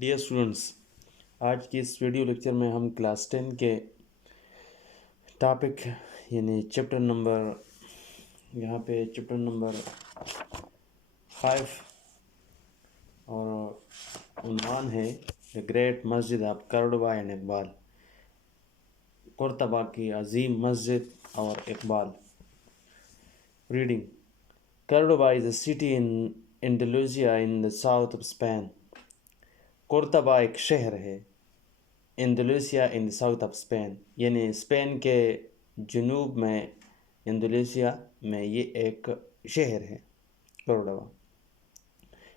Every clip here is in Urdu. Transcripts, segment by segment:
ڈیئر اسٹوڈنٹس، آج کی اس ویڈیو لیکچر میں ہم کلاس 10 کے ٹاپک یعنی چیپٹر نمبر 5 اور عنوان ہے the great Masjid of Cordoba and Iqbal, قرطبہ کی عظیم مسجد اور Iqbal. Reading. Cordoba is a city in Andalusia in the south of Spain. قرطبہ ایک شہر ہے انڈلوسیا ان ساؤتھ آف اسپین، یعنی اسپین کے جنوب میں انڈلوسیا میں یہ ایک شہر ہے Cordoba.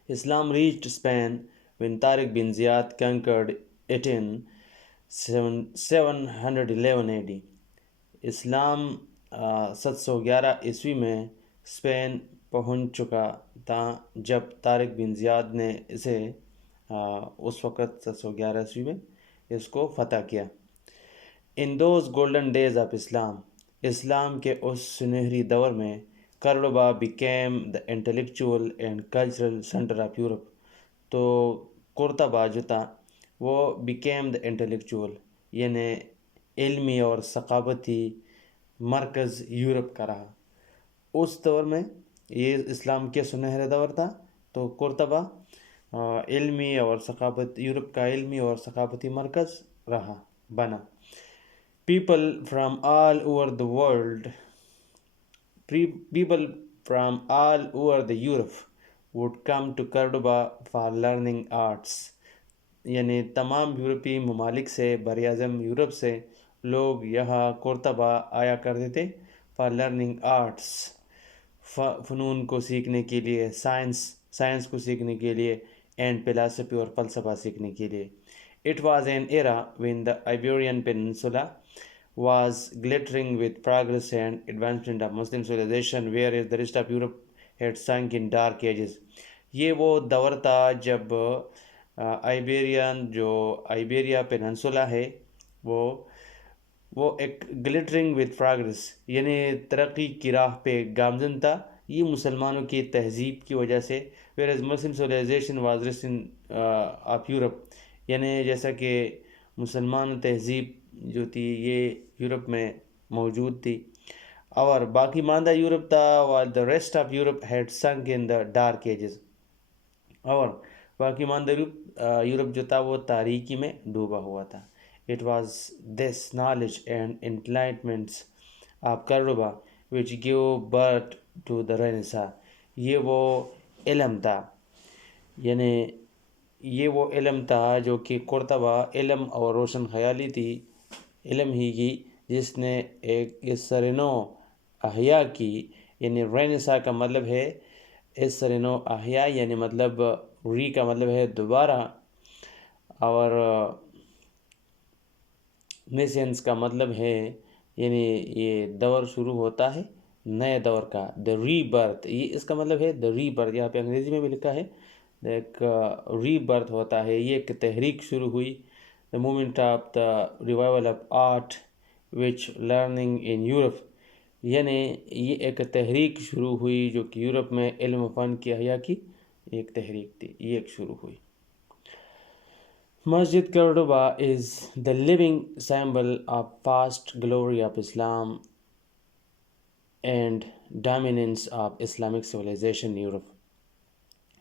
Islam reached Spain when Tariq bin Ziyad conquered it in 711 AD۔ اسلام 711 عیسوی میں اسپین پہنچ چکا تھا جب طارق بن زیاد نے اسے اس وقت 711 عیسوی میں اس کو فتح کیا۔ In those golden days of Islam کے اس سنہری دور میں Cordoba became the intellectual and cultural centre of Europe. تو قرطبہ جو تھا وہ بیکیم دا انٹلیکچوئل یعنی علمی اور ثقافتی مرکز یورپ کا رہا۔ اس دور میں یہ اسلام کے سنہرا دور تھا، تو قرطبہ علمی اور یورپ کا علمی اور ثقافتی مرکز بنا۔ People from all over the Europe would come to Cordoba for learning arts, یعنی تمام یورپی ممالک سے، براعظم یورپ سے لوگ یہاں قرطبہ آیا کرتے تھے فار لرننگ آرٹس، فنون کو سیکھنے کے لیے، سائنس کو سیکھنے کے لیے، اینڈ فلسفی اور فلسفہ سیکھنے کے لیے۔ It was an era when the Iberian Peninsula was glittering with progress and advancement of Muslim civilization, whereas the rest of Europe had sunk in dark ages۔ یہ وہ دور تھا جب آئیبیریا پیننسولا ہے وہ ایک گلٹرنگ وتھ پروگریس یعنی ترقی کی راہ پہ گامزن تھا، یہ مسلمانوں کی تہذیب کی وجہ سے۔ whereas Muslim civilization was rest of Europe، یعنی جیسا کہ مسلمان تہذیب جو تھی یہ یورپ میں موجود تھی، اور باقی ماندہ یورپ تھا while the rest of Europe had sunk in the dark ages، اور باقی ماندہ یورپ جو تھا وہ تاریکی میں ڈوبا ہوا تھا۔ It was this knowledge and enlightenment of Cordoba which gave birth to the Renaissance۔ یہ وہ علم تھا جو کہ قرطبہ علم اور روشن خیالی تھی، علم ہی کی جس نے ایک اس سرنو احیاء کی، یعنی رینیسا کا مطلب ہے اس سرنو احیاء یعنی مطلب ری کا مطلب ہے دوبارہ، اور نیسنس کا مطلب ہے یعنی یہ دور شروع ہوتا ہے نئے دور کا، دا ری برتھ، یہ اس کا مطلب ہے دا ری برتھ، یہاں پہ انگریزی میں بھی لکھا ہے ایک ری برتھ ہوتا ہے، یہ ایک تحریک شروع ہوئی، the moment of the revival of art which learning in Europe, یعنی یہ ایک تحریک شروع ہوئی جو کہ یورپ میں علم و فن کی احیاء کی ایک تحریک تھی، یہ ایک شروع ہوئی۔ Masjid Cordoba is the living symbol of past glory of Islam and dominance of Islamic civilization in Europe۔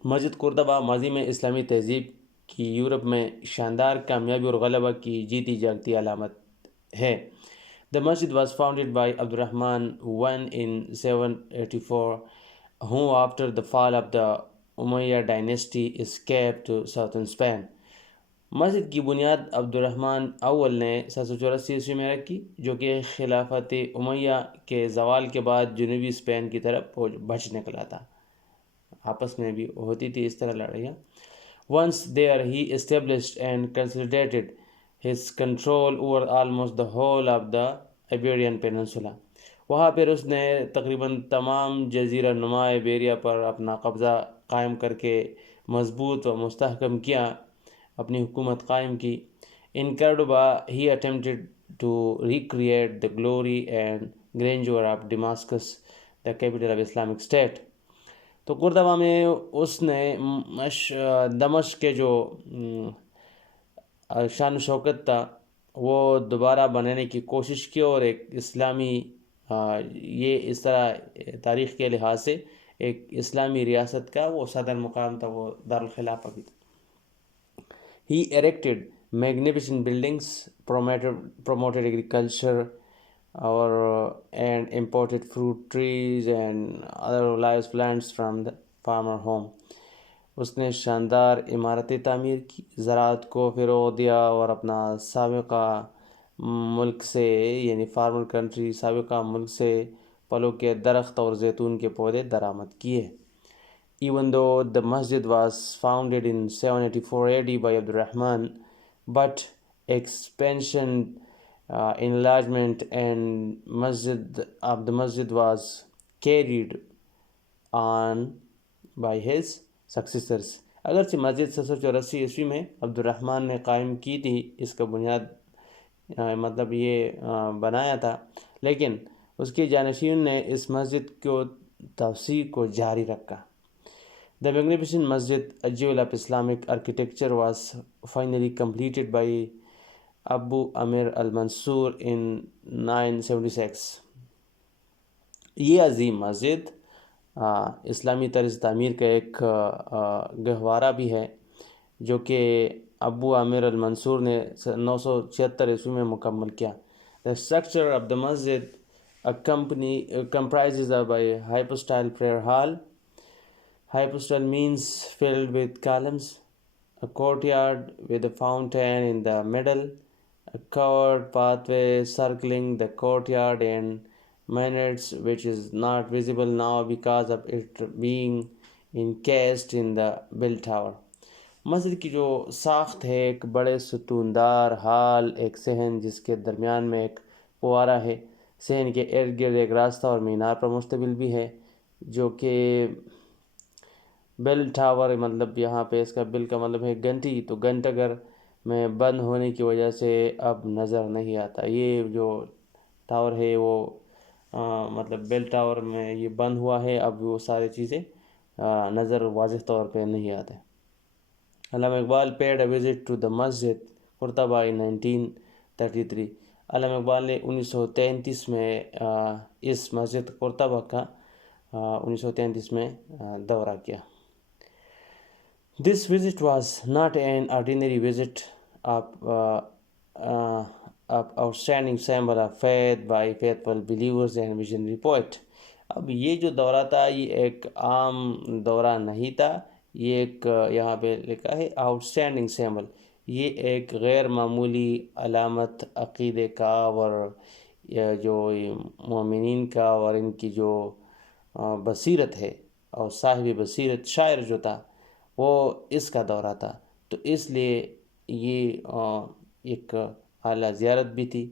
مسجد قرطبہ ماضی میں اسلامی تہذیب کی یورپ میں شاندار کامیابی اور غلبہ کی جیتی جاگتی علامت ہے۔ The masjid was founded by Abdurrahman I in 784, who after the fall of the Umayyad dynasty escaped to southern Spain۔ مسجد کی بنیاد عبدالرحمن اول نے 784 عیسوی میں رکھی، جو کہ خلافت امیہ کے زوال کے بعد جنوبی اسپین کی طرف بچ نکلا تھا، آپس میں بھی ہوتی تھی اس طرح لڑائیاں۔ Once there he established and consolidated his control over almost the whole of the Iberian Peninsula۔ وہاں پھر اس نے تقریباً تمام جزیرہ نما ایبیریا پر اپنا قبضہ قائم کر کے مضبوط و مستحکم کیا، اپنی حکومت قائم کی۔ In Cordoba he attempted to recreate the glory and grandeur of Damascus, the capital of Islamic State۔ تو قرطبہ میں اس نے دمشق کے جو شان و شوکت تھا وہ دوبارہ بنانے کی کوشش کی، اور ایک اسلامی یہ اس طرح تاریخ کے لحاظ سے ایک اسلامی ریاست کا وہ صدر مقام تھا، وہ دارالخلافہ بھی تھا۔ He erected magnificent buildings, promoted agriculture, and imported fruit trees and other live plants from the farmer home. اس نے شاندار عمارتیں تعمیر کی، زراعت کو فروغ دیا، اور اپنا سابقہ ملک سے یعنی فارمر کنٹری سابقہ ملک سے پھلوں کے درخت اور زیتون کے پودے درآمد کیے۔ Even though the masjid was founded in 784 AD by Abdurrahman, but expansion, enlargement and the masjid was carried on by his successors. اگرچہ مسجد 784 عیسوی میں عبدالرحمن نے قائم کی تھی، اس کا بنیاد مطلب یہ بنایا تھا، لیکن اس کے جانشین نے اس مسجد کو توسیع کو جاری رکھا۔ The magnificent masjid, a jewel of Islamic architecture, was finally completed by Abu Amir al-Mansur in 976. یہ عظیم مسجد اسلامی طرز تعمیر کا ایک گہوارہ بھی ہے، جو کہ ابو عامر المنصور نے 976 عیسوی میں مکمل کیا۔ The structure of the masjid comprises of a hypostyle prayer hall. Hypostyle means filled with columns, a courtyard with a fountain in the middle, a covered pathway circling the courtyard, and minarets which is not visible now because of it being encased in the bell tower. مسجد کی جو ساخت ہے ایک بڑے ستوندار ہال، ایک صحن جس کے درمیان میں ایک فوارہ ہے، صحن کے ارد گرد ایک راستہ اور مینار پر مشتمل بھی ہے، جو کہ بیل ٹاور مطلب یہاں پہ اس کا بیل کا مطلب ہے گھنٹی، تو گھنٹہ گھر میں بند ہونے کی وجہ سے اب نظر نہیں آتا۔ یہ جو ٹاور ہے وہ مطلب بیل ٹاور میں یہ بند ہوا ہے، اب وہ ساری چیزیں نظر واضح طور پہ نہیں آتے۔ علامہ Iqbal paid a visit to the Masjid Cordoba in 1933۔ علامہ اقبال نے 1933 میں اس مسجد قرطبہ کا 1933 میں دورہ کیا۔ This visit was not an ordinary visit of outstanding symbol of faith by faithful believers and visionary poet۔ اب یہ جو دورہ تھا یہ ایک عام دورہ نہیں تھا، یہ ایک یہاں پہ لکھا ہے آؤٹسٹینڈنگ سیمبل، یہ ایک غیر معمولی علامت عقیدے کا اور جو مومنین کا اور ان کی جو بصیرت ہے، اور صاحب بصیرت شاعر جو تھا وہ اس کا دورہ تھا، تو اس لیے یہ ایک اعلیٰ زیارت بھی تھی،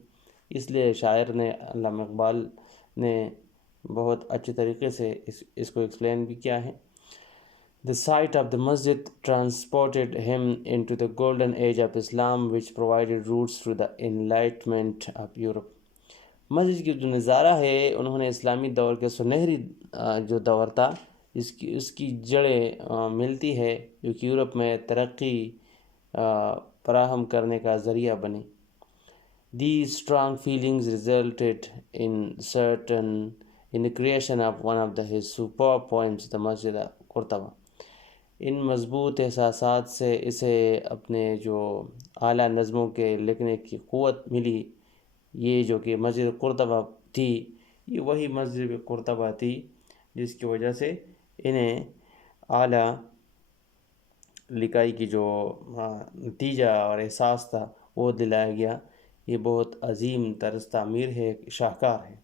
اس لیے شاعر نے علامہ اقبال نے بہت اچھے طریقے سے اس کو ایکسپلین بھی کیا ہے۔ The sight of the masjid transported him into the golden age of Islam, which provided roots to the enlightenment of Europe۔ مسجد کی جو نظارہ ہے انہوں نے اسلامی دور کے سنہری جو دور تھا اس کی جڑیں ملتی ہے، جو کہ یورپ میں ترقی فراہم کرنے کا ذریعہ بنی۔ These strong feelings resulted in the creation of one of his superb poems, the Masjid Cordoba۔ ان مضبوط احساسات سے اسے اپنے جو اعلیٰ نظموں کے لکھنے کی قوت ملی، یہ جو کہ مسجد قرطبہ تھی، یہ وہی مسجد قرطبہ تھی جس کی وجہ سے انہیں اعلیٰ لکھائی کی جو نتیجہ اور احساس تھا وہ دلایا گیا۔ یہ بہت عظیم طرز تعمیر ہے، شاہکار ہے۔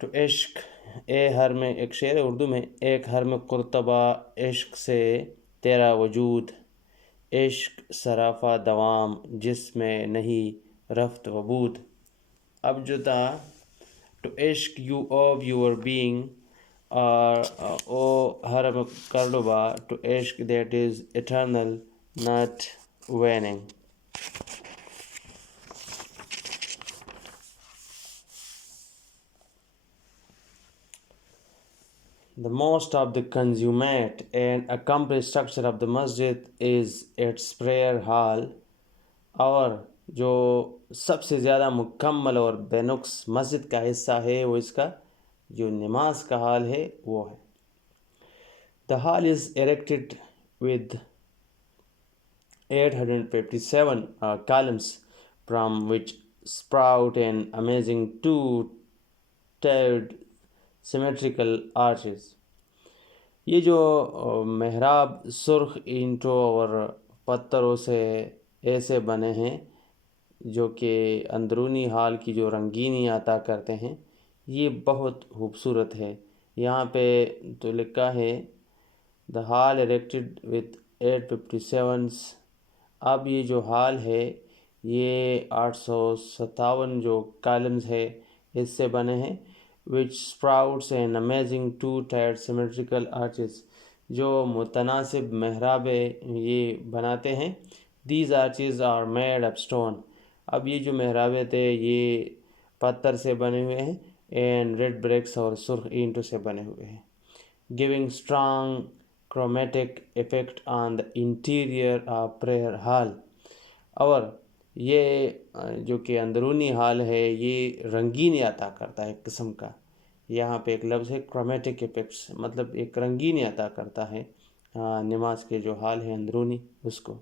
تو عشق اے ہر میں ایک شعر اردو میں، ایک ہر میں قرطبہ عشق سے تیرا وجود، عشق سراپا دوام جس میں نہیں رفت و بود۔ اب جو تھا to ask you of your being, or Haram Cordoba, to ask that is eternal, not waning۔ The most of the consummate and accomplished structure of the masjid is its prayer hall, اور جو سب سے زیادہ مکمل اور بے نقص مسجد کا حصہ ہے وہ اس کا جو نماز کا ہال ہے وہ ہے. The hall is erected with 857 columns from which sprout an amazing two-tiered symmetrical arches. یہ جو محراب سرخ اینٹوں اور پتھروں سے ایسے بنے ہیں جو کہ اندرونی ہال کی جو رنگینی عطا کرتے ہیں، یہ بہت خوبصورت ہے. یہاں پہ تو لکھا ہے دا ہال اریکٹڈ وتھ 857. اب یہ جو ہال ہے یہ 857 جو کالمز ہے اس سے بنے ہیں. which sprouts an amazing two-tiered symmetrical arches. جو متناسب محرابیں یہ بناتے ہیں. These arches are made of stone. اب یہ جو محرابیں تھے یہ پتھر سے بنے ہوئے ہیں and red bricks اور سرخ اینٹوں سے بنے ہوئے ہیں. giving strong chromatic effect on the interior of prayer hall. اور یہ جو کہ اندرونی حال ہے یہ رنگینی عطا کرتا ہے ایک قسم کا. یہاں پہ ایک لفظ ہے کرومیٹک ایفیکٹس، مطلب ایک رنگینی عطا کرتا ہے نماز کے جو حال ہے اندرونی اس کو.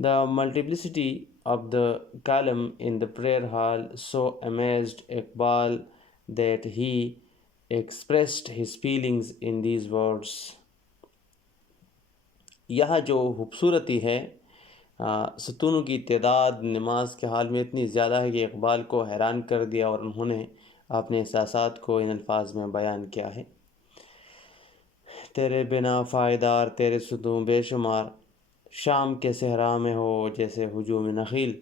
The multiplicity of the column in the prayer hall so amazed Iqbal that he expressed his feelings in these words. یہاں جو خوبصورتی ہے ستونوں کی تعداد نماز کے حال میں اتنی زیادہ ہے کہ اقبال کو حیران کر دیا اور انہوں نے اپنے احساسات کو ان الفاظ میں بیان کیا ہے. تیرے بنا فائدار تیرے ستون بے شمار، شام کے صحرا میں ہو جیسے ہجوم نخیل.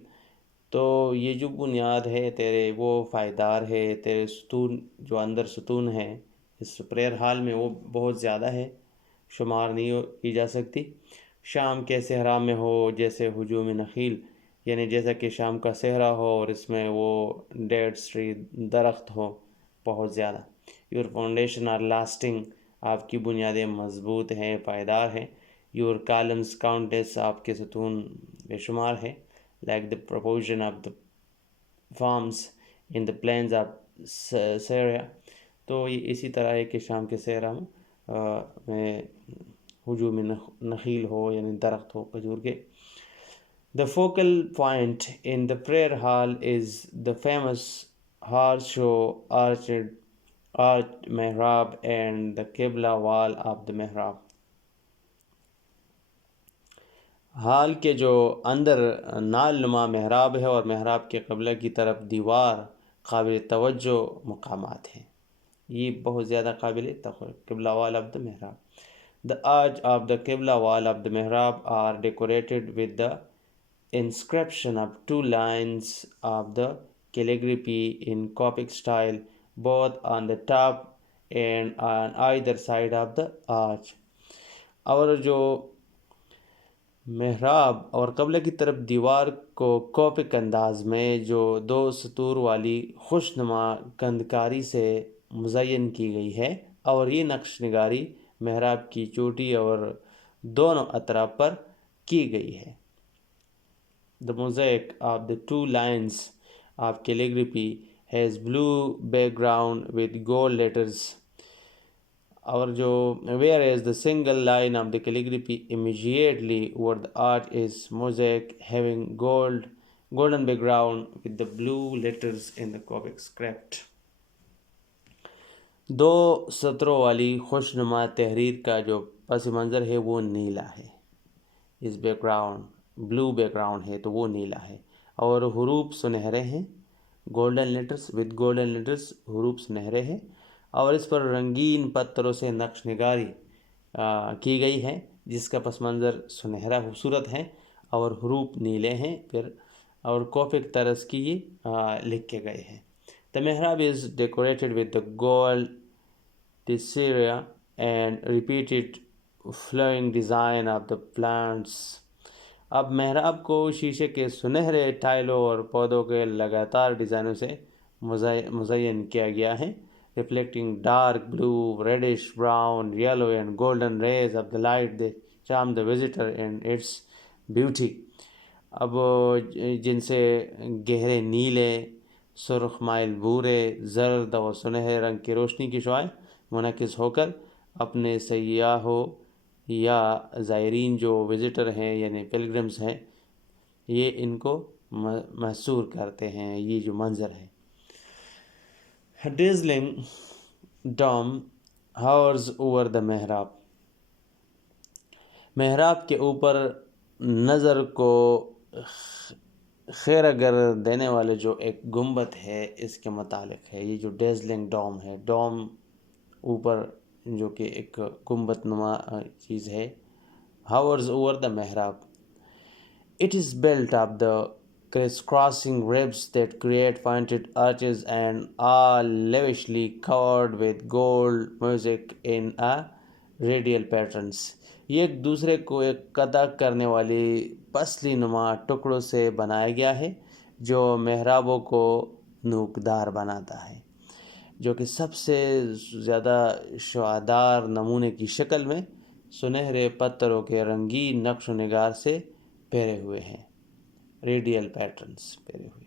تو یہ جو بنیاد ہے تیرے وہ فائدار ہے، تیرے ستون جو اندر ستون ہے اس پریئر ہال میں وہ بہت زیادہ ہے، شمار نہیں کی جا سکتی. شام کے صحرا میں ہو جیسے ہجوم نخیل، یعنی جیسا کہ شام کا صحرا ہو اور اس میں وہ ڈیڈ ٹری درخت ہو بہت زیادہ. یور فاؤنڈیشن آر لاسٹنگ، آپ کی بنیادیں مضبوط ہیں، پائیدار ہیں. یور کالمز کاؤنٹلیس، آپ کے ستون بے شمار ہیں. Like the proportion of the forms in the plains of Syria. تو یہ اسی طرح ہے کہ شام کے صحرا میں ہجوم نخیل ہو یعنی درخت ہو کھجور کے. The focal point in the prayer hall is the famous arched mihrab and the Qibla wall of the mihrab. حال کے جو اندر نال نما محراب ہے اور محراب کے قبلہ کی طرف دیوار قابل توجہ مقامات ہیں. یہ بہت زیادہ قابل قبلہ وال آف دا محراب. The arch of the Qibla wall of the mihrab are decorated with the inscription of two lines of the calligraphy in Coptic style, both on the top and on either side of the arch. اور جو محراب اور قبلہ کی طرف دیوار کو کوپک انداز میں جو دو سطور والی خوش نما کندکاری سے مزین کی گئی ہے، اور یہ نقش نگاری محراب کی چوٹی اور دونوں اطراف پر کی گئی ہے. The mosaic of the two lines of calligraphy has blue background with gold letters. اور جو whereas the single line of the calligraphy immediately over the arch is mosaic having golden background with the blue letters in the Coptic script. دو سطروں والی خوش نما تحریر کا جو پس منظر ہے وہ نیلا ہے. اس بیک گراؤنڈ بلو بیک گراؤنڈ ہے تو وہ نیلا ہے، اور حروف سنہرے ہیں. Golden letters with golden letters, حروف سنہرے ہیں، اور اس پر رنگین پتھروں سے نقش نگاری کی گئی ہے جس کا پس منظر سنہرا خوبصورت ہے اور حروف نیلے ہیں پھر، اور کوپک طرز کی یہ لکھ کے گئے ہیں. The mihrab is decorated with the gold tessera and repeated flowing design of the plants. اب محراب کو شیشے کے سنہرے ٹائلوں اور پودوں کے لگاتار ڈیزائنوں سے مزین کیا گیا ہے. reflecting dark blue, reddish brown, yellow and golden rays of the light that charm the visitor and its beauty. اب جن سے گہرے نیلے، سرخ مائل بھورے، زرد اور سنہرے رنگ کی روشنی کی شعاعیں منعکس ہو کر اپنے سیاحوں یا زائرین جو وزٹر ہیں یعنی پلگرمز ہیں، یہ ان کو محصور کرتے ہیں. یہ جو منظر ہے. ڈیزلنگ ڈوم ہاورز اوور دا محراب. محراب کے اوپر نظر کو خیرہ گر دینے والے جو ایک گنبد ہے اس کے متعلق ہے. یہ جو ڈیزلنگ ڈوم ہے، ڈوم اوپر جو کہ ایک گنبد نما چیز ہے. ہاورز اوور دا محراب. It is built of the crisscrossing ribs that create pointed arches and are lavishly covered with gold mosaic in a radial patterns. یہ ایک دوسرے کو ایک قطع کرنے والی پسلی نما ٹکڑوں سے بنایا گیا ہے جو محرابوں کو نوکدار بناتا ہے، جو کہ سب سے زیادہ شعاعدار نمونے کی شکل میں سنہرے پتھروں کے رنگین نقش و نگار سے پیرے ہوئے ہیں. ریڈیل پیٹرنز پیرے ہوئے.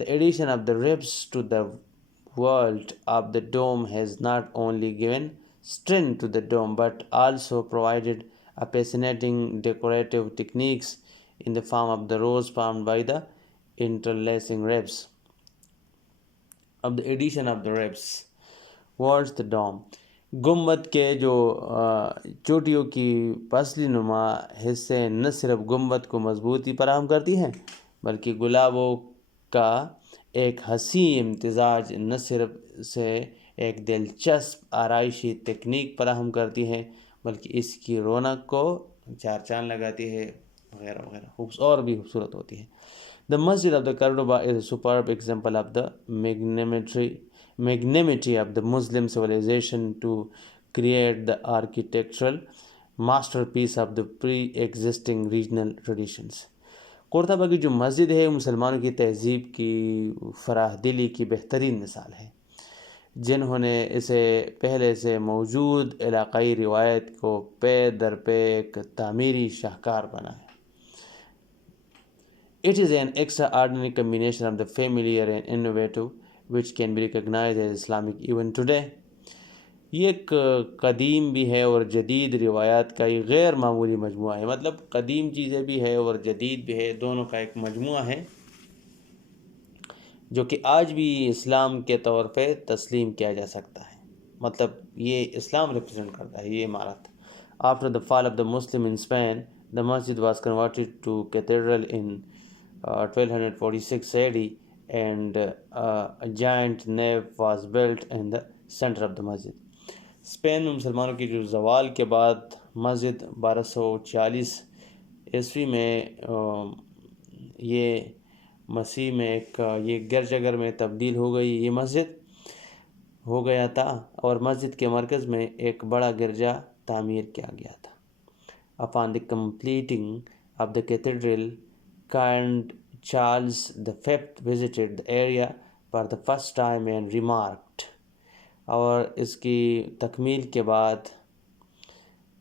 The addition of the ribs to the vault of the dome has not only given strength to the dome but also provided a fascinating decorative techniques in the form of the rows formed by the interlacing ribs. Of the addition of the ribs towards the dome. گنبد کے جو چوٹیوں کی پسلی نما حصے نہ صرف گنبد کو مضبوطی فراہم کرتی ہیں بلکہ گلابوں کا ایک حسین امتزاج نہ صرف سے ایک دلچسپ آرائشی تکنیک فراہم کرتی ہیں بلکہ اس کی رونق کو چار چاند لگاتی ہے وغیرہ وغیرہ، اور بھی خوبصورت ہوتی ہے. The Masjid of the Cordoba is a superb example of the magnanimity of the Muslim civilization to create the architectural masterpiece of the pre-existing regional traditions. قرطبہ کی جو مسجد ہے مسلمانوں کی تہذیب کی فراہ دلی کی بہترین مثال ہے، جنہوں نے اسے پہلے سے موجود علاقائی روایت کو پے در پے ایک تعمیری شاہکار بنایا. It is an extraordinary combination of the familiar and innovative which can be recognized as Islamic even today. یہ ایک قدیم بھی ہے اور جدید روایات کا ایک غیر معمولی مجموعہ ہے. مطلب قدیم چیزیں بھی ہے اور جدید بھی ہے، دونوں کا ایک مجموعہ ہے جو کہ آج بھی اسلام کے طور پہ تسلیم کیا جا سکتا ہے. مطلب یہ اسلام ریپرزینٹ کرتا ہے یہ عمارت. After the fall of the Muslim in Spain, the masjid was converted to cathedral in 1246 AD and a giant nave was built in the center of the masjid. Spain میں مسلمانوں کی جو زوال کے بعد مسجد 1240 عیسوی میں یہ مسیح میں ایک یہ گرجا گھر میں تبدیل ہو گئی. یہ مسجد ہو گیا تھا اور مسجد کے مرکز میں ایک بڑا گرجا تعمیر کیا گیا تھا. Upon the completing of the cathedral, King Charles V visited the area for the first time and remarked. اور اس کی تکمیل کے بعد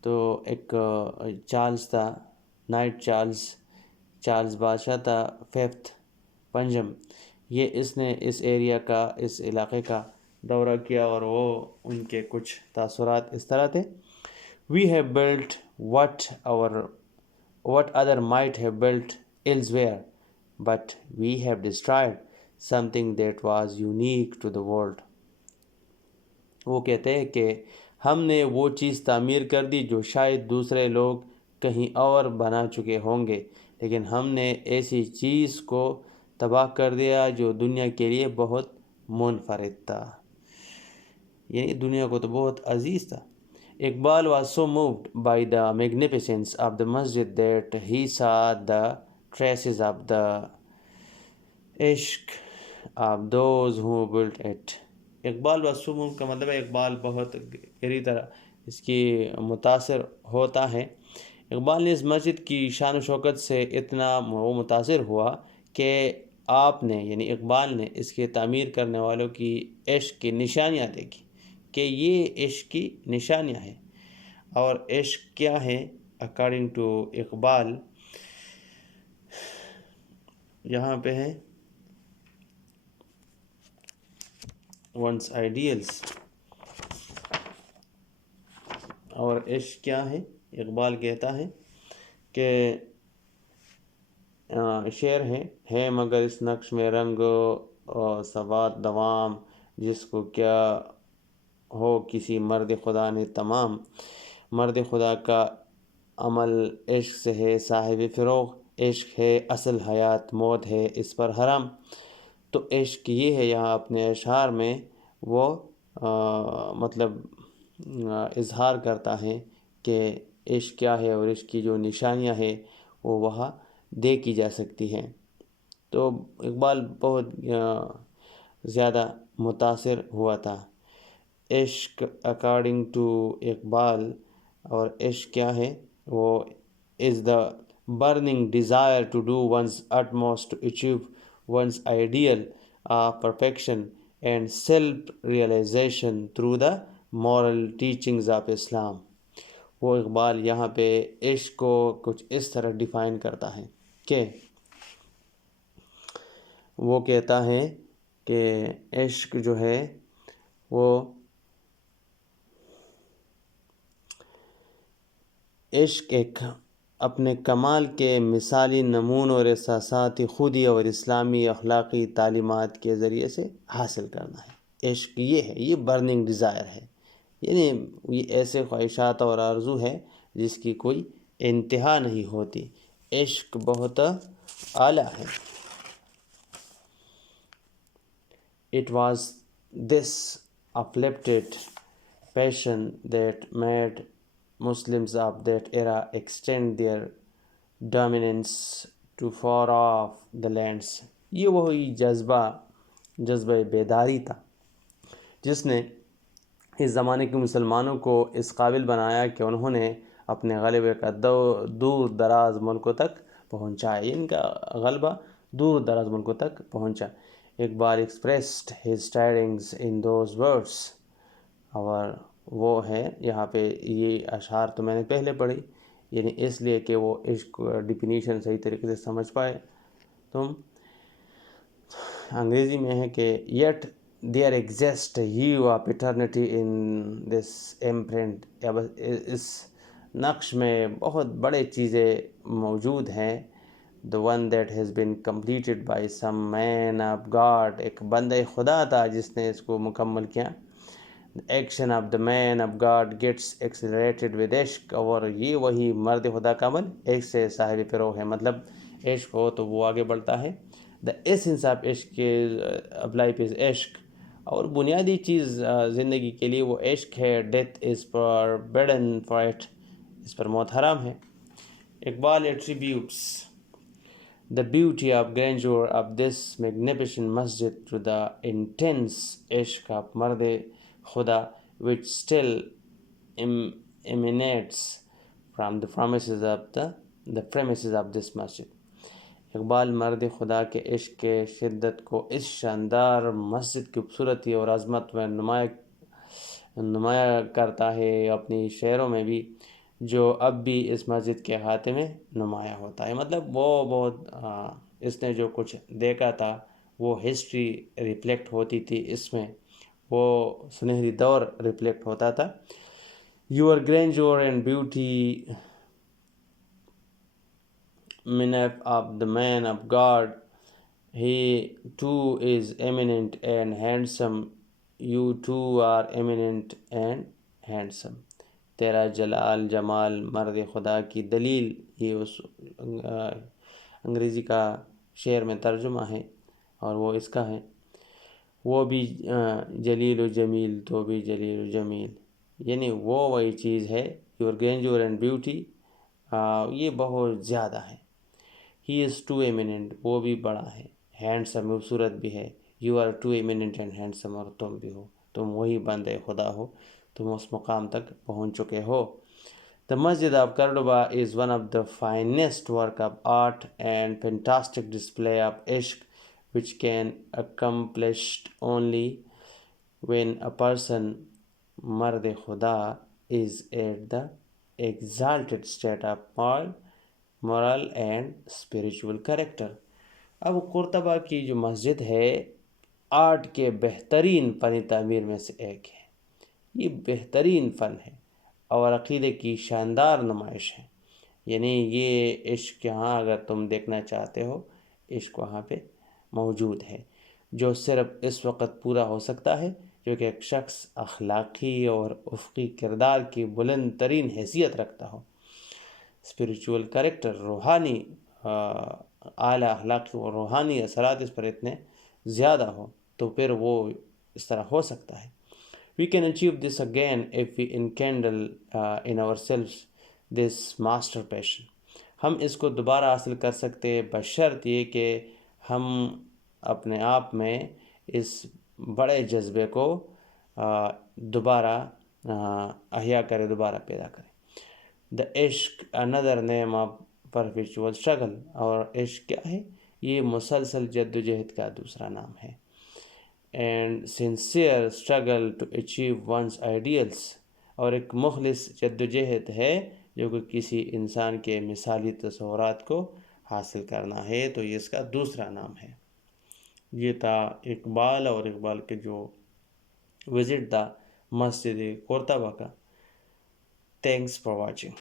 تو ایک چارلز تھا، نائٹ چارلز بادشاہ تھا، ففتھ پنجم، یہ اس نے اس ایریا کا اس علاقے کا دورہ کیا اور وہ ان کے کچھ تاثرات اس طرح تھے. We have built what other might have built elsewhere, but we have destroyed something that was unique to the world. وہ کہتے ہیں کہ ہم نے وہ چیز تعمیر کر دی جو شاید دوسرے لوگ کہیں اور بنا چکے ہوں گے، لیکن ہم نے ایسی چیز کو تباہ کر دیا جو دنیا کے لیے بہت منفرد تھا، یعنی دنیا کو تو بہت عزیز تھا. Iqbal was so moved by the magnificence of the masjid that he saw the traces of the ishq of those who built it. Iqbal was so moved کا مطلب ہے اقبال بہت گہری طرح اس کی متاثر ہوتا ہے. اقبال نے اس مسجد کی شان و شوکت سے اتنا وہ متاثر ہوا کہ آپ نے یعنی اقبال نے اس کے تعمیر کرنے والوں کی عشق کی نشانیاں دیکھی کہ یہ عشق کی نشانیاں ہیں. اور عشق کیا ہے؟ اکارڈنگ ٹو اقبال یہاں پہ ہے ونس آئیڈیلس. اور عشق کیا ہے؟ اقبال کہتا ہے کہ شعر ہے مگر اس نقش میں رنگ و سواد دوام، جس کو کیا ہو کسی مرد خدا نے تمام. مرد خدا کا عمل عشق سے ہے صاحب فروغ، عشق ہے اصل حیات، موت ہے اس پر حرام. تو عشق یہ ہے، یہاں اپنے اشعار میں وہ مطلب اظہار کرتا ہے کہ عشق کیا ہے اور عشق کی جو نشانیاں ہیں وہ وہاں دیکھی جا سکتی ہیں. تو اقبال بہت زیادہ متاثر ہوا تھا. عشق اکارڈنگ ٹو اقبال، اور عشق کیا ہے؟ وہ is the burning desire to do one's utmost to achieve one's ideal of perfection and self-realization through the moral teachings of Islam. وہ اقبال یہاں پہ عشق کو کچھ اس طرح ڈیفائن کرتا ہے کہ وہ کہتا ہے کہ عشق جو ہے وہ عشق ایک اپنے کمال کے مثالی نمون اور احساساتی خودی اور اسلامی اخلاقی تعلیمات کے ذریعے سے حاصل کرنا ہے. عشق یہ ہے، یہ برننگ ڈیزائر ہے، یعنی یہ ایسے خواہشات اور آرزو ہے جس کی کوئی انتہا نہیں ہوتی. عشق بہت اعلیٰ ہے. It was this uplifted passion that made Muslims of that era extend their dominance to far off the lands. یہ وہی جذبہ بیداری تھا جس نے اس زمانے کے مسلمانوں کو اس قابل بنایا کہ انہوں نے اپنے غلبے کا دور دراز ملکوں تک پہنچایا. ان کا غلبہ دور دراز ملکوں تک پہنچا. Iqbal expressed his tidings in those words. اور وہ ہے یہاں پہ یہ اشعار تو میں نے پہلے پڑھی، یعنی اس لیے کہ وہ عشق ڈیفینیشن صحیح طریقے سے سمجھ پائے تم. انگریزی میں ہے کہ yet there exists a hue of eternity in this imprint. اس نقش میں بہت بڑے چیزیں موجود ہیں. The one that has been completed by some man of God. ایک بندہ خدا تھا جس نے اس کو مکمل کیا. The action of the man of God gets accelerated with عشق. اور یہ وہی مرد خدا کا عمل عشق سے صاحب فروغ ہے. مطلب عشق ہو تو وہ آگے بڑھتا ہے. The essence of عشق of life is عشق. اور بنیادی چیز زندگی کے لیے وہ عشق ہے. Death is forbidden for it. اس پر موت حرام ہے. Iqbal attributes the beauty of grandeur of this magnificent masjid to the intense عشق of مرد خدا which still emanates from the premises of this masjid. Iqbal مرد خدا کے عشق کے شدت کو اس شاندار مسجد کی خوبصورتی اور عظمت میں نمایاں کرتا ہے اپنی شعروں میں بھی، جو اب بھی اس مسجد کے احاطے میں نمایاں ہوتا ہے. مطلب وہ بہت اس نے جو کچھ دیکھا تھا وہ ہسٹری ریفلیکٹ ہوتی تھی اس میں، وہ سنہری دور ریفلیکٹ ہوتا تھا. Your grandeur and beauty minef of the man of God, he too is eminent and handsome, you too are eminent and handsome. تیرا جلال جمال مرد خدا کی دلیل، یہ اس انگریزی کا شعر میں ترجمہ ہے اور وہ اس کا ہے. وہ بھی جلیل و جمیل تو بھی جلیل و جمیل، یعنی وہ وہی چیز ہے. یور grandeur and beauty یہ بہت زیادہ ہے. ہی از ٹو ایمیننٹ، وہ بھی بڑا ہے. ہینڈسم خوبصورت بھی ہے. You are too eminent and handsome, اور تم بھی ہو، تم وہی بندے خدا ہو، تم اس مقام تک پہنچ چکے ہو. The Masjid of Cordoba is one of the finest work of art and fantastic display of ishq which can accomplished only when a person مرد خدا is at the exalted state of moral and spiritual character. اب قرطبہ کی جو مسجد ہے آرٹ کے بہترین فنی تعمیر میں سے ایک ہے. یہ بہترین فن ہے اور عقیدے کی شاندار نمائش ہے. یعنی یہ عشق یہاں اگر تم دیکھنا چاہتے ہو، عشق وہاں پہ موجود ہے، جو صرف اس وقت پورا ہو سکتا ہے جو کہ ایک شخص اخلاقی اور افقی کردار کی بلند ترین حیثیت رکھتا ہو. اسپریچول کریکٹر، روحانی اعلیٰ اخلاقی اور روحانی اثرات اس پر اتنے زیادہ ہو تو پھر وہ اس طرح ہو سکتا ہے. We can achieve this again if we enkindle in ourselves this master passion. ہم اس کو دوبارہ حاصل کر سکتے بشرط یہ کہ ہم اپنے آپ میں اس بڑے جذبے کو دوبارہ احیا کریں، دوبارہ پیدا کریں. دا عشق another name of perpetual struggle. اور عشق کیا ہے؟ یہ مسلسل جد و جہد کا دوسرا نام ہے. And sincere struggle to achieve one's ideals. اور ایک مخلص جد و جہد ہے جو کہ کسی انسان کے مثالی تصورات کو حاصل کرنا ہے، تو یہ اس کا دوسرا نام ہے. یہ تھا اقبال اور اقبال کے جو وزٹ تھا مسجد قرطبہ کا. Thanks for watching.